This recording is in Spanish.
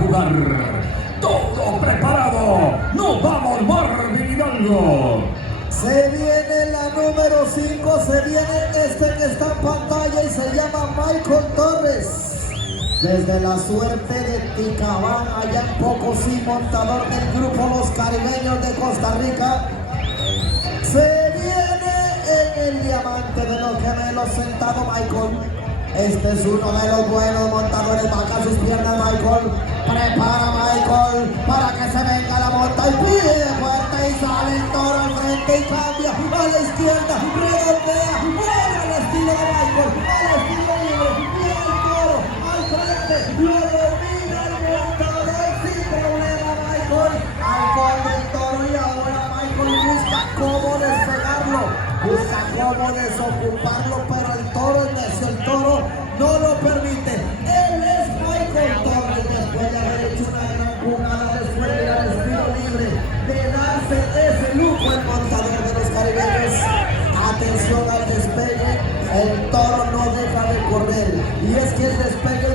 jugar. Todo preparado. Nos vamos, Marvin Hidalgo. Se viene la número 5, se viene este que está en pantalla y se llama Michael Torres. Desde la suerte de Ticabán, allá en Pocosí, montador del grupo Los Caribeños de Costa Rica. Se viene en el diamante de los gemelos sentado Michael. Este es uno de los buenos montadores, baja sus piernas Michael. Prepara Michael para que se venga la monta y pide fuerte y sale el toro al frente y cambia a la izquierda, redondea, mueve el estilo de Michael, al estilo libre, y el toro al frente, lo domina el montador sin problema Michael, al fondo el toro y ahora Michael busca cómo despegarlo, busca cómo desocuparlo, pero el toro es necio, el toro no lo permite. Él es Michael Torres después de haber hecho una gran jugada, después de al estilo libre, de darse ese lujo el montador de los caribeños. Atención al despegue, el toro no deja de correr y es que el despegue